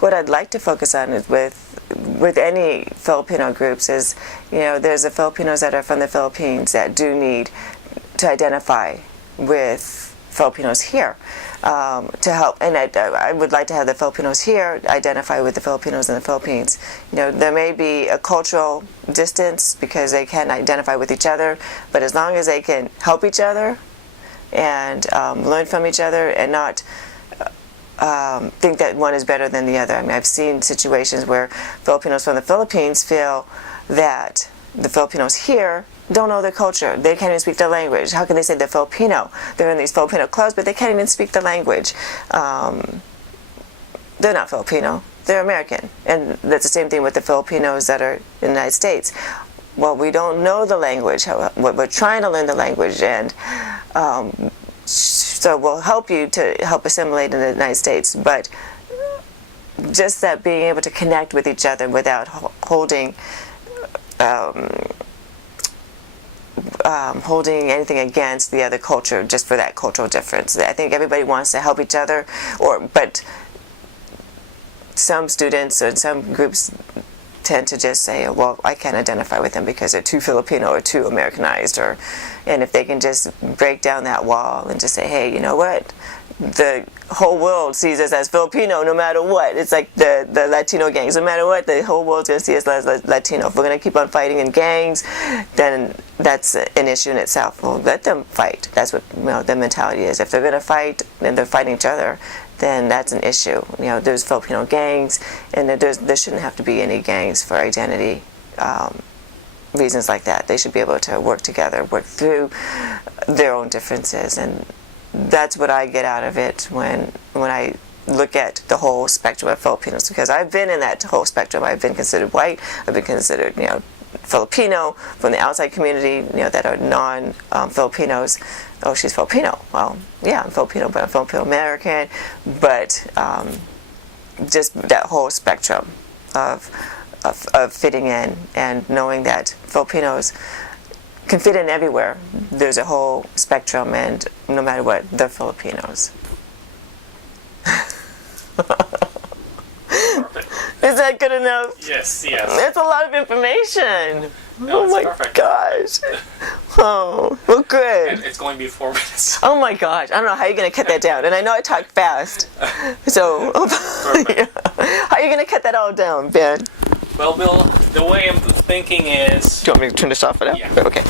what I'd like to focus on is with any Filipino groups is, there's the Filipinos that are from the Philippines that do need to identify with Filipinos here to help, and I would like to have the Filipinos here identify with the Filipinos in the Philippines. There may be a cultural distance because they can't identify with each other, but as long as they can help each other and learn from each other and not think that one is better than the other. I mean, I've seen situations where Filipinos from the Philippines feel that the Filipinos here don't know their culture. They can't even speak their language. How can they say they're Filipino? They're in these Filipino clubs, but they can't even speak the language. They're not Filipino. They're American. And that's the same thing with the Filipinos that are in the United States. Well, we don't know the language. We're trying to learn the language, and so we'll help you to help assimilate in the United States. But just that being able to connect with each other without holding anything against the other culture just for that cultural difference. I think everybody wants to help each other, but some students or some groups tend to just say, well, I can't identify with them because they're too Filipino or too Americanized, and if they can just break down that wall and just say, hey, you know what? The whole world sees us as Filipino no matter what. It's like the Latino gangs. No matter what, the whole world's going to see us as Latino. If we're going to keep on fighting in gangs, then that's an issue in itself. Well, let them fight. That's what their mentality is. If they're going to fight and they're fighting each other, then that's an issue. There's Filipino gangs, and there shouldn't have to be any gangs for identity reasons like that. They should be able to work together, work through their own differences, and that's what I get out of it when I look at the whole spectrum of Filipinos, because I've been in that whole spectrum. I've been considered white. I've been considered, Filipino from the outside community, that are non-Filipinos. Oh, she's Filipino. Well, yeah, I'm Filipino, but I'm Filipino American. But just that whole spectrum of fitting in and knowing that Filipinos can fit in everywhere. There's a whole spectrum, and no matter what, they're Filipinos. Is that good enough? Yes. That's a lot of information. No, oh my perfect. gosh. Oh, well, good. And it's going to be 4 minutes. Oh my gosh. I don't know how you're going to cut that down. And I know I talk fast. So, yeah. How are you going to cut that all down, Ben? Well, Bill, the way I'm thinking is... Do you want me to turn this off for now? Yeah. Okay.